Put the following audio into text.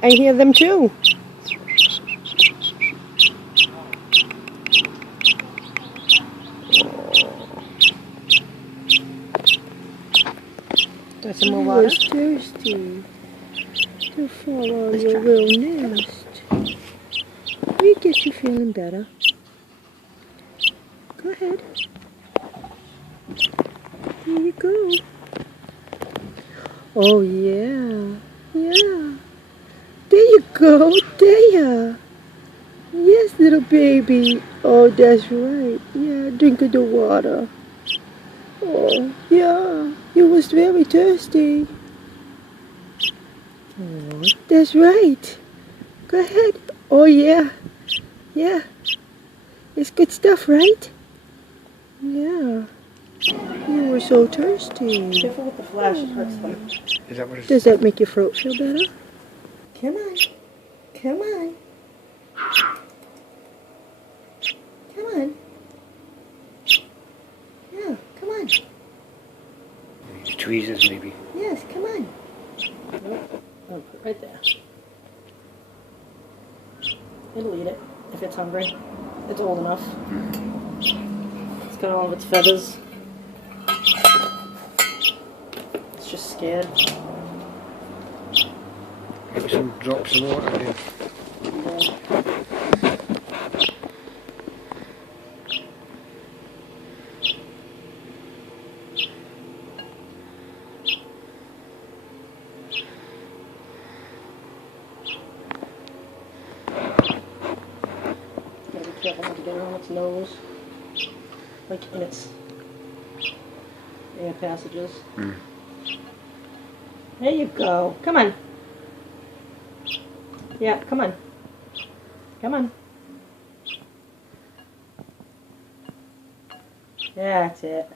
I hear them too. Got some more water? Was thirsty to fall on your little nest. We get you feeling better. Go ahead. There you go. Oh yeah, yeah. There you go, there. Yes, little baby. Oh, that's right. Yeah, drink of the water. Oh, yeah. You was very thirsty. Oh, that's right. Go ahead. Oh, yeah. Yeah. It's good stuff, right? Yeah. You were so thirsty. Careful with the flash, it hurts them. Is that what it's... Does that make your throat feel better? Come on. Come on. Come on. Yeah, come on. Tweezers, maybe. Yes, come on. Nope. I'll put it right there. It'll eat it if it's hungry. It's old enough. It's got all of its feathers. It's just scared. Maybe some drops of water here. Gotta be careful not to get it on its nose. Like in its air passages. There you go. Come on. Yeah, come on. Come on. That's it.